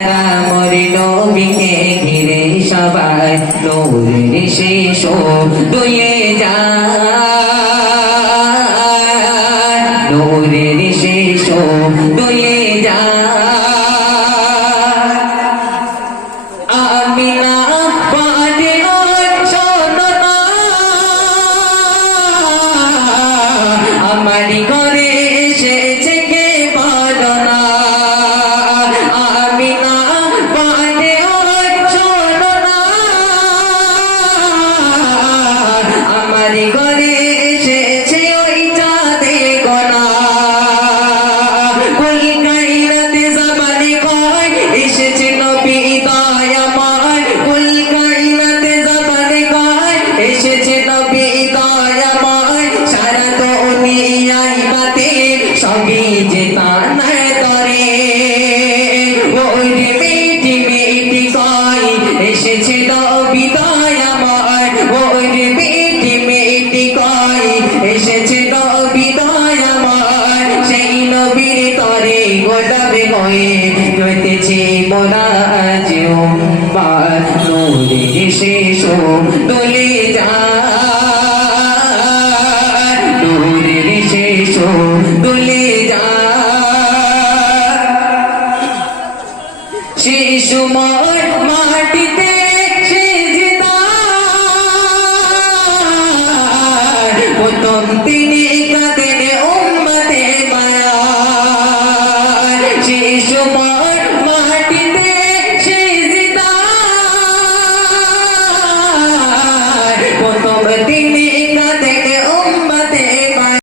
মরি নবীকে ঘিরে সবাই নূরের শেষ দুয়ে যায়, নূরের শেষ দুয়ে যায়। আমিনা বাজে শোনো না, আমারি ঘরে এসেছে কে বলো না। আমিনা বাজে শোনো না, আমারি ঘরে এসেছে ওই চাঁদে গোনা। কুল কায়নাতে জামানে কয় এসেছে নবী দয়াময়, কুল কায়নাতে জামানে কয় এসেছে নবী দয়াময়। সারা দুনিয়ায় বাতিল সবই যে তার তরে, ওই মিটি মিটি কয় এসেছে নবী দয়াময়, ওই মিটি মিটি কয় এসেছে নবী দয়াময়। সেই নবীর তরে গোলাপে হয়ে রইতেছে মোরা আজ উম্মাত, নূরের শেষ দোলে যায়, নূরের শেষ দোলে যায়। সেই সময় মাটিতে